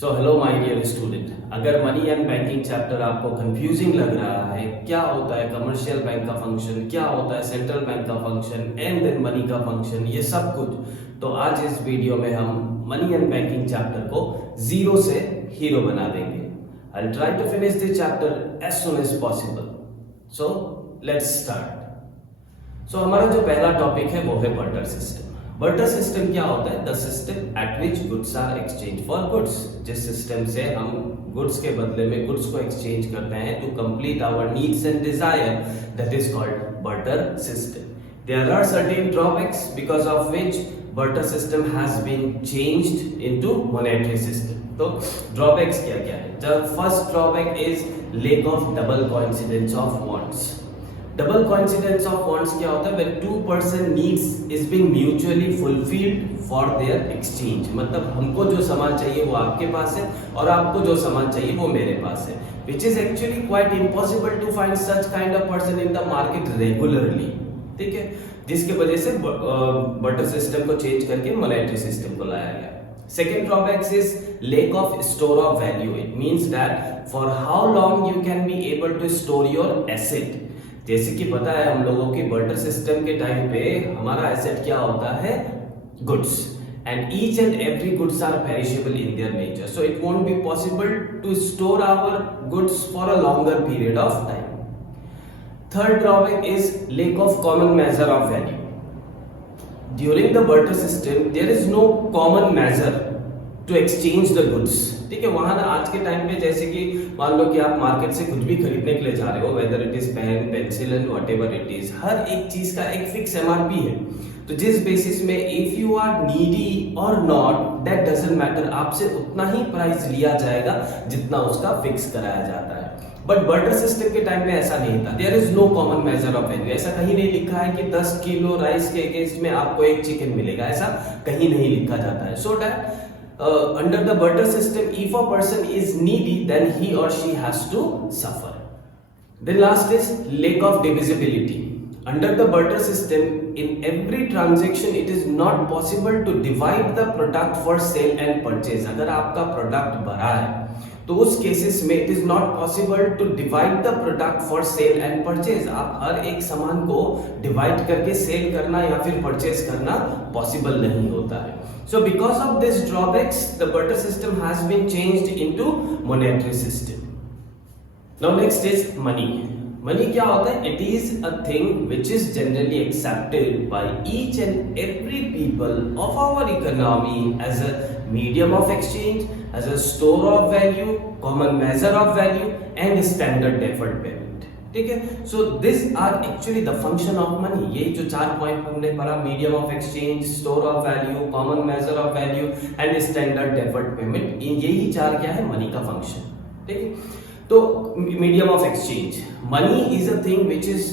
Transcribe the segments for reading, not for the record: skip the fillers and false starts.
So hello my dear student, अगर money and banking chapter आपको confusing लग रहा है, क्या होता है कमर्शियल बैंक का फंक्शन, क्या होता है सेंट्रल बैंक का फंक्शन एंड देन मनी का फंक्शन, ये सब कुछ, तो आज इस वीडियो में हम मनी एंड बैंकिंग चैप्टर को जीरो से हीरो बना देंगे। I will try to finish this chapter as soon as possible. So let's start. So हमारा जो पहला टॉपिक है वो है बार्टर सिस्टम। बार्टर सिस्टम क्या होता है? The system at which goods are exchange for goods. जिस सिस्टम से हम गुड्स के बदले में गुड्स को एक्सचेंज करते हैं to complete our needs and desire, that is called barter system. There are certain drawbacks because of which barter system has been changed into monetary system. तो ड्रॉबैक्स क्या क्या है? The first drawback is lack of double coincidence of wants. Double coincidence of wants क्या होता है? When two person needs is being mutually fulfilled for their exchange. मतलब हमको जो सामान चाहिए वो आपके पास है और आपको जो सामान चाहिए वो मेरे पास है, which is actually quite impossible to find such kind of person in the market regularly. ठीक है, जिसके वजह से बार्टर सिस्टम को चेंज करके मॉनेटरी सिस्टम को लाया गया। Second drawback is lack of store of value. It means that for how long you can be able to store your asset. जैसे कि पता है हम लोगों की बार्टर सिस्टम के टाइम पे हमारा एसेट क्या होता है? Goods, and each and every goods are perishable in their nature, so it won't be possible to store our goods for a longer period of time. Third drawback is lack of common measure of value. During the barter system, there is no common measure to exchange the goods. ठीक है, वहां ना आज के time पे जैसे कि मान लो कि आप मार्केट से कुछ भी खरीदने के लिए जा रहे हो, whether it is pen, pencil and whatever it is, हर एक चीज का एक फिक्स एमआरपी है। तो जिस बेसिस में इफ यू आर नीडी और नॉट, दैट डजंट मैटर, आपसे उतना ही प्राइस लिया जाएगा जितना उसका फिक्स कराया जाता है। बट बार्टर सिस्टम के टाइम में ऐसा नहीं था। There is no common measure of value. ऐसा कहीं नहीं लिखा है कि 10 किलो राइस के अगेंस्ट में आपको एक चिकन मिलेगा, ऐसा कहीं नहीं लिखा जाता है। So that under the barter system, if a person is needy, then he or she has to suffer. Then last is lack of divisibility. Under the barter system, in every transaction, it is not possible to divide the product for sale and purchase. अगर आपका product भरा है तो उस cases में it is not possible to divide the product for sale and purchase. आप हर एक सामान को डिवाइड करके सेल करना या फिर परचेज करना पॉसिबल नहीं होता है। So because of this drawbacks, the barter system has been changed into monetary system. Now next is money. Money क्या होता है? It is a thing which is generally accepted by each and every people of our economy as a medium of exchange, as a store of value, common measure of value, and standard deferred payment. ठीक है, so this are actually the function of money. ये जो 4 point हमने पढ़ा, medium of exchange, store of value, common measure of value and standard deferred payment, यही 4 क्या है? Money का फंक्शन। ठीक है, तो medium of exchange, money is a thing which is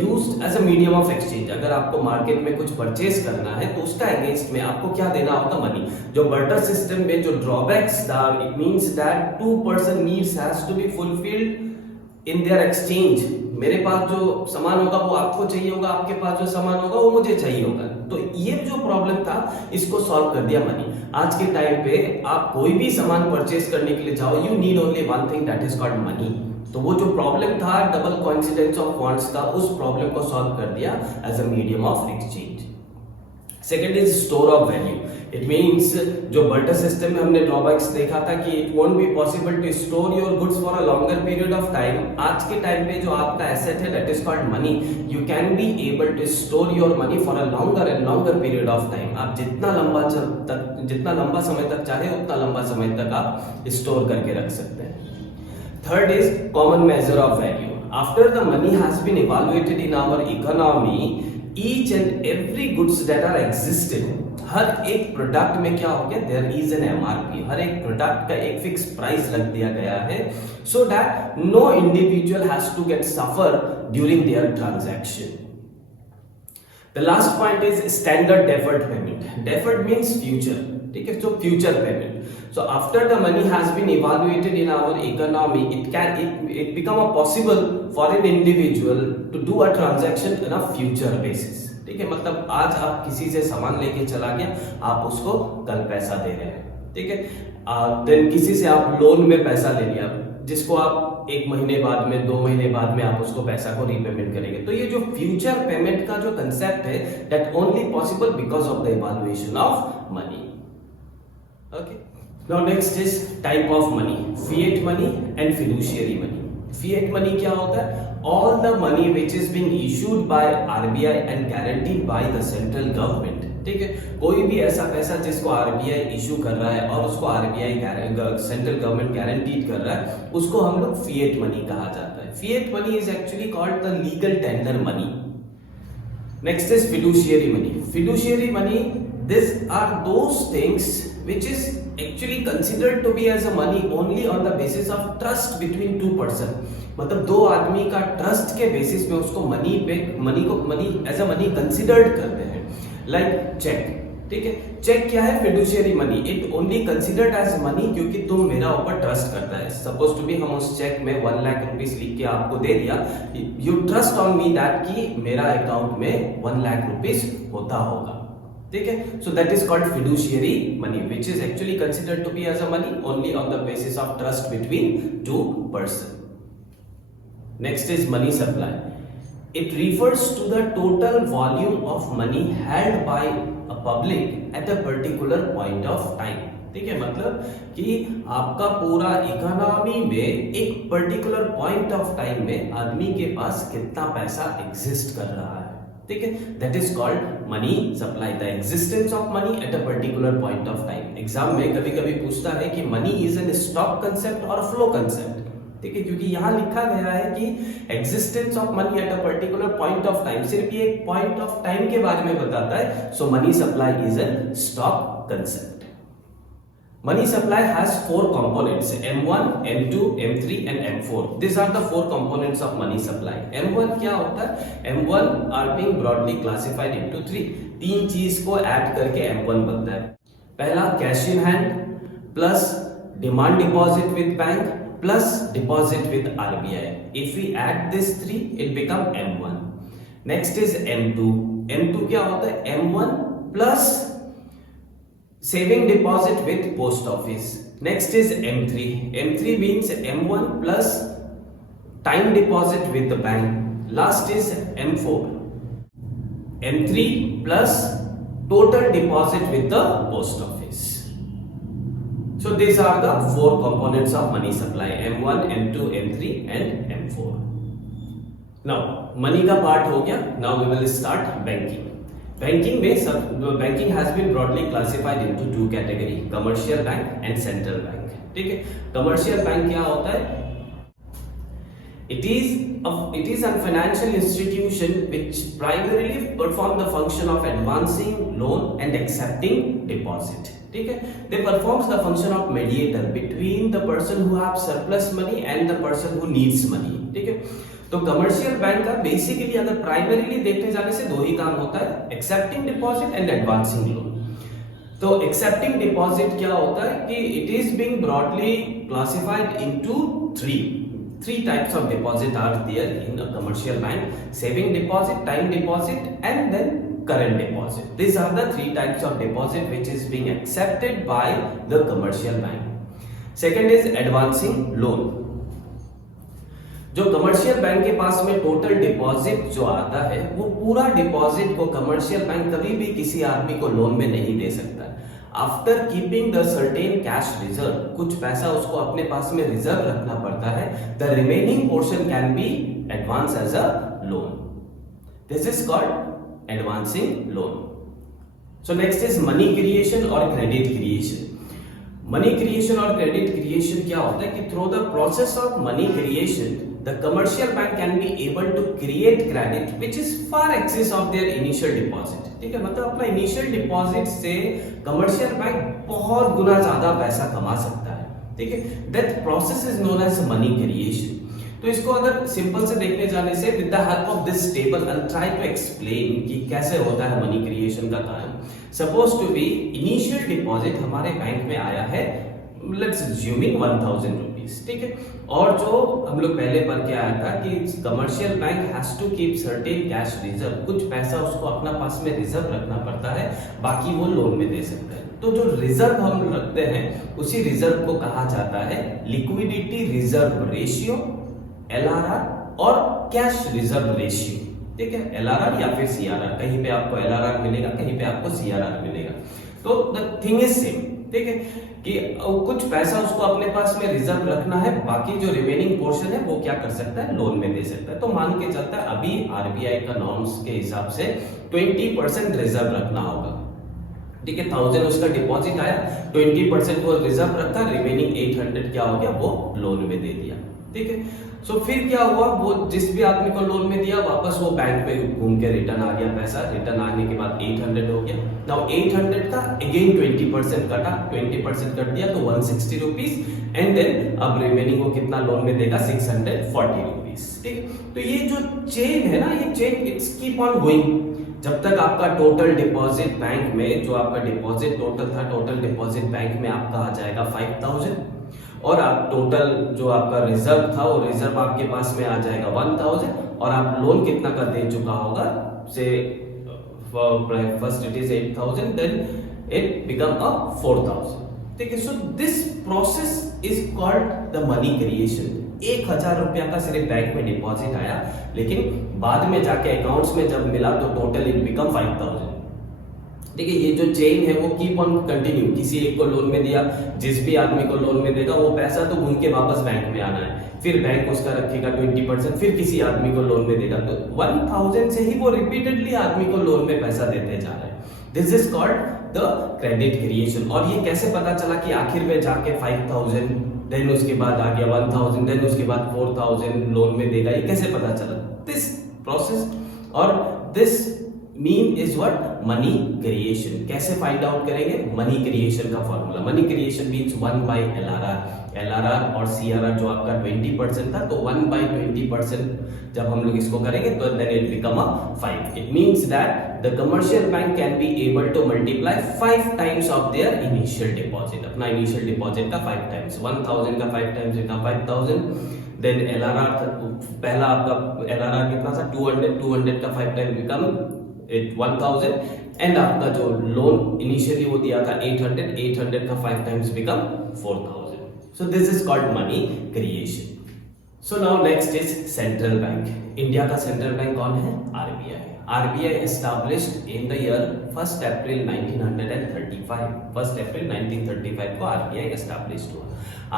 used as a medium of exchange. अगर आपको market में कुछ परचेज करना है तो उसका अगेंस्ट में आपको क्या देना होगा? मनी। जो बार्टर सिस्टम में जो ड्रॉबैक्स था, it means that two person needs has to be fulfilled in their exchange. मेरे पास जो सामान होगा वो आपको चाहिए होगा, आपके पास जो सामान होगा वो मुझे चाहिए होगा। तो ये जो प्रॉब्लम था इसको सॉल्व कर दिया मनी। आज के टाइम पे आप कोई भी सामान परचेज करने के लिए जाओ, you need only one thing, that is called money. तो वो जो प्रॉब्लम था डबल कोइंसिडेंस ऑफ वांट्स का, उस प्रॉब्लम को सॉल्व कर दिया as a medium of exchange. Second is store of value. It means जो बार्टर सिस्टम में हमने ड्रॉबैक्स देखा था कि it won't be possible to store your goods for a longer period of time. आज के टाइम पे जो आपका एसेट है that is called money, you can be able to store your money for a longer and longer period of time. आप जितना लंबा समय तक चाहे उतना लंबा समय तक आप स्टोर करके रख सकते हैं। Third is common measure of value. After the money has been evaluated in our economy, each and every goods that are existed, हर एक प्रोडक्ट में क्या हो गया? There is an MRP. हर एक प्रोडक्ट का एक फिक्स प्राइस रख दिया गया है, so that no individual has to get suffer during their transaction. The last point is standard deferred payment. Deferred means future. ठीक है, so future payment. So after the money has been evaluated in our economy, it become a possible for an individual to do a transaction on a future basis. ठीक है, मतलब आज आप किसी से सामान लेके चला गया, आप उसको कल पैसा दे रहे हैं। ठीक है। देन किसी से आप लोन में पैसा ले लिया, जिसको आप 1 महीने बाद में, 2 महीने बाद में आप उसको पैसा को रीपेमेंट करेंगे। तो ये जो फ्यूचर पेमेंट का जो कंसेप्ट है, that only possible because of the evaluation of money. Okay, now next is type of money, fiat money and fiduciary money. Fiat money क्या होता है? All the money which is being issued by RBI and guaranteed by the central government. ठीक है, कोई भी ऐसा पैसा जिसको आरबीआई इशू कर रहा है और उसको आरबीआई सेंट्रल गवर्नमेंट गारंटीड कर रहा है, उसको हम लोग फिएट मनी कहा जाता है। Fiat money is actually called the legal tender money. Next is fiduciary money. Fiduciary money, these are those things which is actually considered to be as a money only on the basis of trust between two person। मतलब दो आदमी का trust के basis में उसको money as a money considered करते हैं। Like cheque, ठीक है, चेक क्या है? Fiduciary money. It only considered as money क्योंकि तुम मेरा ऊपर ट्रस्ट करता है। सपोज टू बी हम उस चेक में 1 लाख रुपीस लिख के आपको दे दिया, you trust on me that कि मेरा अकाउंट में 1 लाख रुपीस होता होगा। ठीक है, so that is called fiduciary money which is actually considered to be as a money only on the basis of trust between two person. Next is money supply. It refers to the total volume of money held by a public at a particular point of time। ठीक है, मतलब कि आपका पूरा economy में एक particular point of time में आदमी के पास कितना पैसा एग्जिस्ट कर रहा है। ठीक है, that is called money supply, the existence of money at a particular point of time. Exam में कभी कभी पूछता है कि money is an stock concept और फ्लो कंसेप्ट। ठीक है, क्योंकि यहां लिखा गया है कि existence of money at a particular point of time, सिर्फ ये एक पॉइंट ऑफ टाइम के बारे में बताता है। So money supply is an stock concept. Money supply has 4 components: M1, M2, M3 and M4. These are the 4 components of money supply. M1 क्या होता है? M1 are being broadly classified into 3. 3 चीज को ऐड करके M1 बनता है। पहला cash in hand plus demand deposit with bank plus deposit with RBI. If we add these 3, it become M1. Next is M2. M2 क्या होता है? M1 plus saving deposit with post office. Next is M3. M3 means M1 plus time deposit with the bank. Last is M4. M3 plus total deposit with the post office. So these are the 4 components of money supply: M1, M2, M3 and M4. Now money का part हो गया. Now we will start banking. Banking has been broadly classified into 2 category: commercial bank and central bank। ठीक है, commercial bank क्या होता है? It is a financial institution which primarily perform the function of advancing loan and accepting deposit। ठीक है, they performs the function of mediator between the person who have surplus money and the person who needs money। ठीक है, तो commercial bank का basically अगर primarily देखने जाने से 2 ही काम होता है: accepting deposit and advancing loan. तो एक्सेप्टिंग डिपॉजिट क्या होता है कि it is being broadly classified into 3 types of deposit are there in a commercial bank: saving deposit, time deposit and then current deposit. These are the 3 types of deposit which is being accepted by the commercial bank. Second is advancing loan। जो commercial bank के पास में total deposit जो आता है, वो पूरा deposit को commercial bank कभी भी किसी आदमी को लोन में नहीं दे सकता। After keeping the certain cash reserve, कुछ पैसा उसको अपने पास में रिजर्व रखना पड़ता है। The remaining portion can be advance as a loan. This is called advancing loan. So next is money creation और क्रेडिट क्रिएशन। मनी क्रिएशन और क्रेडिट क्रिएशन क्या होता है कि through the process of money creation the commercial bank can be able to create credit which is far excess of their initial deposit। ठीक है, मतलब अपना इनिशियल डिपॉजिट से कमर्शियल बैंक बहुत गुना ज्यादा पैसा कमा सकता है। ठीक है, that process is known as money creation. तो इसको अगर सिंपल से देखने जाने से with the help of this table I try to explain कि कैसे होता है मनी क्रिएशन का काम। Suppose to be initial deposit हमारे बैंक में आया है, लेट्स अज्यूमिंग 1000 रुपीज। ठीक है, और जो हम लोग पहले पढ़ के आया था कि commercial bank has to keep certain cash reserve, कुछ पैसा उसको अपना पास में रिजर्व रखना पड़ता है, बाकी वो लोन में दे सकता है। तो जो रिजर्व हम रखते हैं उसी रिजर्व को कहा जाता है लिक्विडिटी रिजर्व रेशियो, LRR और कैश रिजर्व रेशियो। ठीक है, LRR या फिर CRR, कहीं पे आपको LRR मिलेगा, कहीं पे आपको CRR मिलेगा। तो द थिंग इज सेम। ठीक है कि कुछ पैसा उसको अपने पास में रिजर्व रखना है, बाकी जो रिमेनिंग पोर्शन है वो क्या कर सकता है, लोन में दे सकता है। तो मान के चलता है अभी RBI का नॉर्म्स के हिसाब से 20% रिजर्व रखना होगा। ठीक है, 1000 उसका डिपॉजिट आया, 20% वो रिजर्व रखा, रिमेनिंग 800 क्या हो गया, वो लोन में दे दिया। ठीक है, सो फिर क्या हुआ, वो जिस भी आदमी को लोन में दिया वापस वो बैंक में घूम के रिटर्न आ गया पैसा, रिटर्न आने के बाद 800 हो गया। नाउ 800 का अगेन 20% कटा, 20% कट दिया तो 160 रुपीज एंड देन अब रिमेनिंग वो कितना लोन में देगा, 640 रुपीज। ठीक है, तो ये जो चेन है ना, ये chain it's keep on going जब तक आपका टोटल डिपॉजिट बैंक में, जो आपका डिपॉजिट टोटल था, टोटल डिपॉजिट बैंक में आपका आ जाएगा 5000 और आप टोटल जो आपका रिजर्व था वो रिजर्व आपके पास में आ जाएगा 1000 और आप लोन कितना का दे चुका होगा, so first it is 8000 then it become a 4000। ठीक है, so this process is called the money creation. 1000 रुपया का सिर्फ बैंक में डिपॉजिट आया, लेकिन बाद में जाके अकाउंट्स में जब मिला तो टोटल इट बिकम 5000। ठीक है, ये जो चेन है वो कीप ऑन कंटिन्यू। किसी एक को लोन में दिया, जिस भी आदमी को लोन में देगा वो पैसा तो घूम के वापस बैंक में आना है, फिर बैंक उसका रखेगा 20%, फिर किसी आदमी को लोन में देगा, तो 1000 से ही वो रिपीटेडली आदमी को लोन में पैसा देते जा रहे हैं। This is called the credit creation. और ये कैसे पता चला कि आखिर में जाके 5000 देन उसके बाद आ गया 1000 देन उसके बाद 4000 लोन में देगा, ये कैसे पता चला? दिस प्रोसेस और this mean is what, money creation. कैसे फाइंड आउट करेंगे? मनी क्रिएशन का formula, money creation means 1/LRR। LRR और CRR जो आपका 20% था, तो 1/20% जब हम लोग इसको करेंगे तो then it become a 5। It means that the commercial bank can be able to multiply 5 times of their initial deposit. अपना इनिशियल डिपॉजिट का 5 टाइम्स, 1000 का 5 टाइम्स बिकम 5000। देन LRR पहला आपका LRR कितना था, 200 का 5 टाइम्स बिकम 1000 एंड आपका जो लोन इनिशियली वो दिया था 800 का 5 times become 4000। So this is called money creation. So now next is central bank. India का सेंट्रल बैंक कौन है? RBI। RBI established in the year 1st April 1935। 1st April 1935 को RBI established हुआ।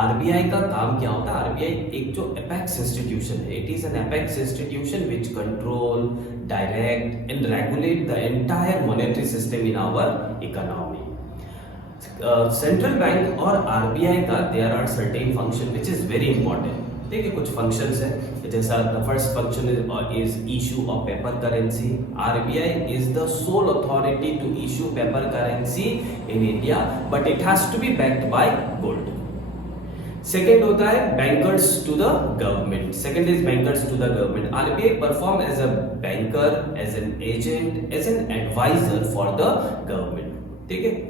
RBI का काम क्या होता है? RBI एक जो apex institution है, it is an apex institution which control, direct and regulate the entire monetary system in our economy। Central bank और RBI का there are certain function which is very important। देखिए कुछ functions है, जैसा the first function is issue of paper currency. RBI is the sole authority to issue paper currency in India, but it has to be backed by gold. Second होता है bankers to the government. Second is bankers to the government. RBI perform as a banker, as an agent, as an adviser for the government. ठीक है,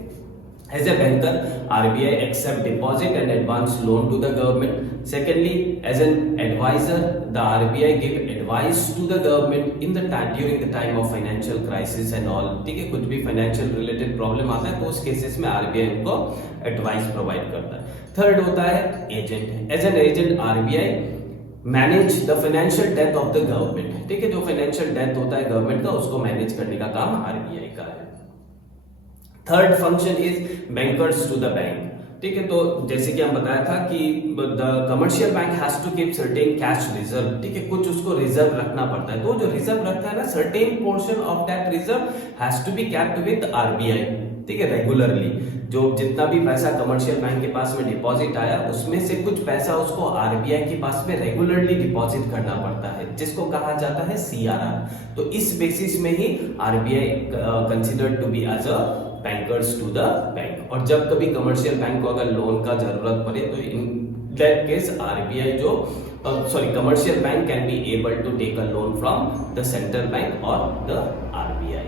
as a banker RBI accept deposit and advance loan to the government। secondly, as an advisor the RBI give advice to the government in the time, during the time of financial crisis and all। ठीक है, कुछ भी financial related problem आता है तो उस cases में RBI उनको एडवाइस प्रोवाइड करता है। थर्ड होता है agent. As an agent RBI manage the financial debt of the government. ठीक है, जो फाइनेंशियल डेथ होता है गवर्नमेंट का उसको मैनेज करने का काम RBI का है। Third function is bankers to the bank. ठीक है, तो जैसे कि हम बताया था कि the commercial bank has to keep certain cash reserve. ठीक है, कुछ उसको रिजर्व रखना पड़ता है, तो जो रिजर्व रखता है ना, certain portion of that reserve has to be kept with RBI। ठीक है, रेगुलरली जो जितना भी पैसा कमर्शियल बैंक के पास में डिपॉजिट आया उसमें से कुछ पैसा उसको RBI के पास में रेगुलरली डिपॉजिट करना पड़ता है, जिसको कहा जाता है CRR। तो इस बेसिस में ही RBI considered to be as a bankers to the bank. और जब कभी कमर्शियल बैंक को अगर लोन का जरूरत पड़े तो इन दैट केस RBI जो commercial bank can be able to take a loan from the central bank और the RBI।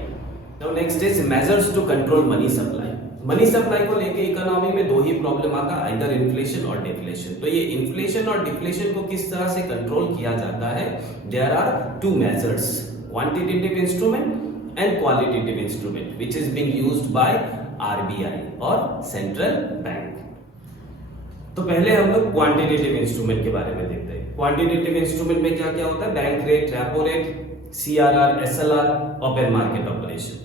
Now next is measures to control money supply. Money supply को लेके इकोनॉमी में दो ही प्रॉब्लम आता है, either inflation और deflation. तो ये इन्फ्लेशन और डिफ्लेशन को किस तरह से कंट्रोल किया जाता है? There are two measures, quantitative instrument and qualitative instrument which is being used by RBI। और सेंट्रल बैंक। तो पहले हम लोग क्वांटिटेटिव इंस्ट्रूमेंट के बारे में देखते हैं। क्वांटिटेटिव इंस्ट्रूमेंट में क्या क्या होता है? Bank rate, repo rate, CRR, SLR, open market operation.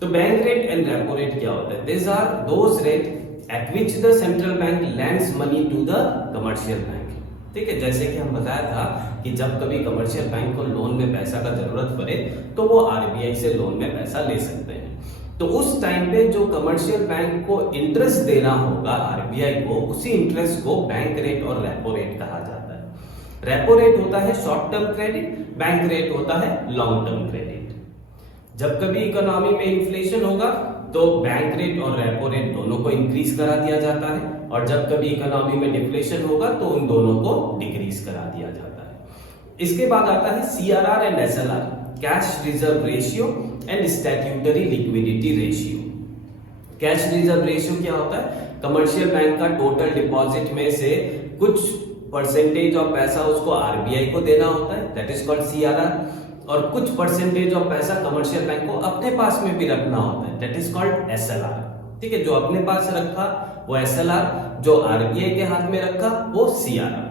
तो bank rate and repo rate क्या होता है? This are those rate at which the central bank lends money to the commercial bank. ठीक है, जैसे कि हम बताया था कि जब कभी कमर्शियल बैंक को लोन में पैसा का जरूरत पड़े तो वो आरबीआई से लोन में पैसा ले सकते हैं। तो उस टाइम पे जो कमर्शियल बैंक को इंटरेस्ट देना होगा आरबीआई को, उसी इंटरेस्ट को बैंक रेट और रेपो रेट कहा जाता है। रेपो रेट होता है short term credit, bank rate होता है लॉन्ग टर्म क्रेडिट। जब कभी इकोनॉमी में इन्फ्लेशन होगा तो बैंक रेट और रेपो रेट दोनों को इंक्रीज करा दिया जाता है, और जब कभी इकोनॉमी में डिफ्लेशन होगा तो उन दोनों को डिक्रीज करा दिया जाता है। इसके बाद आता है CRR and SLR, cash reserve ratio and statutory liquidity ratio. Cash reserve ratio क्या होता है? कमर्शियल बैंक का टोटल डिपॉजिट में से कुछ परसेंटेज ऑफ पैसा उसको आरबीआई को देना होता है, दैट इज कॉल्ड सीआरआर, और कुछ परसेंटेज ऑफ पैसा कमर्शियल बैंक को अपने पास में भी रखना होता है, दैट इज कॉल्ड एसएलआर। ठीक है, जो अपने पास रखा वो एसएलआर, जो आरबीआई के हाथ में रखा वो सीआरआर।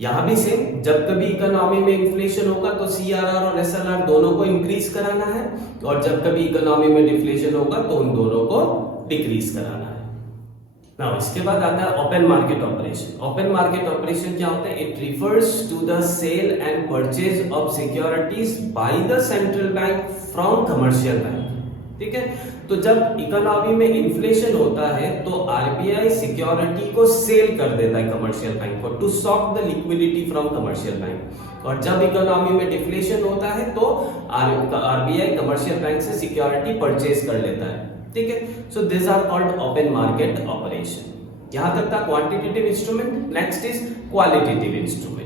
यहां भी सेम, जब कभी इकोनॉमी में इन्फ्लेशन होगा तो सीआरआर और एसएलआर दोनों को इंक्रीज कराना है, और जब कभी इकोनॉमी में डिफ्लेशन होगा तो उन दोनों को डिक्रीज कराना है। नाउ इसके बाद आता है open market operation. Open market operation क्या होता है? It refers to the sale and purchase of securities by the central bank from commercial bank. ठीक है, तो जब इकोनॉमी में इन्फ्लेशन होता है तो आरबीआई सिक्योरिटी को सेल कर देता है कमर्शियल बैंक को, to soak the liquidity from commercial bank. और जब इकोनॉमी में डिफ्लेशन होता है तो आरबीआई कमर्शियल बैंक से सिक्योरिटी परचेज कर लेता है। ठीक है, so this are called open market operation. यहां तक था quantitative instrument. Next is qualitative instrument.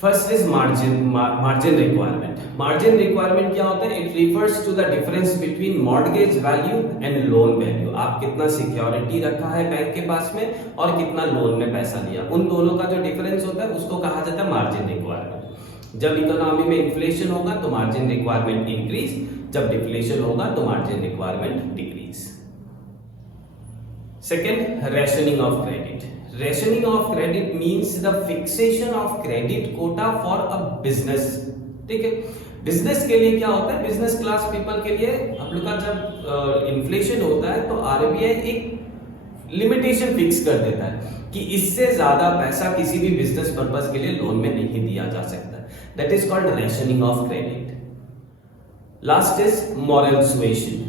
First is margin requirement. Margin requirement क्या होता है? It refers to the difference between mortgage value and loan value. आप कितना सिक्योरिटी रखा है बैंक के पास में और कितना लोन में पैसा लिया, उन दोनों का जो डिफरेंस होता है उसको कहा जाता है मार्जिन रिक्वायरमेंट। जब इकोनॉमी में इन्फ्लेशन होगा तो मार्जिन रिक्वायरमेंट इंक्रीज, जब डिफ्लेशन होगा तो margin requirement decrease. Second, rationing of credit. Rationing of credit means the fixation of credit quota for a business। ठीक है, बिजनेस के लिए क्या होता है? बिजनेस क्लास पीपल के लिए आप लोग का जब इन्फ्लेशन होता है तो आरबीआई एक लिमिटेशन फिक्स कर देता है कि इससे ज्यादा पैसा किसी भी बिजनेस पर्पस के लिए लोन में नहीं दिया जा सकता। That is called rationing of credit. Last is moral suasion।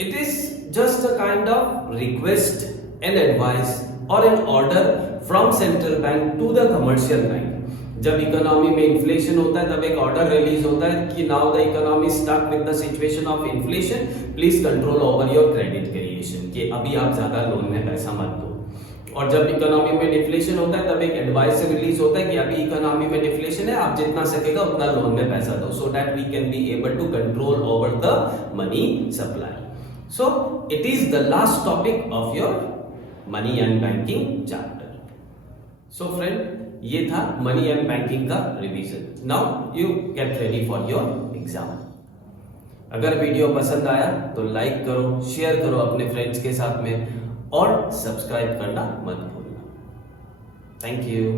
It is just a kind of request and advice और an order from central bank to the commercial bank. जब economy में इन्फ्लेशन होता है तब एक ऑर्डर रिलीज होता है कि now the economy stuck with the situation of inflation, please control over your credit creation, कि अभी आप ज्यादा लोन में पैसा मत दो। और जब इकोनॉमी में डिफ्लेशन होता है तब एक एडवाइस रिलीज होता है कि अभी इकोनॉमी में डिफ्लेशन है, आप जितना सकेगा उतना लोन में पैसा दो, so that we can be able to control over the money supply. So it is the last topic of your money and banking chapter. So friend, ये था मनी एंड बैंकिंग का revision. Now you get ready for your exam. अगर video पसंद आया तो like करो, share करो अपने फ्रेंड्स के साथ में, और सब्सक्राइब करना मत भूलना। Thank you.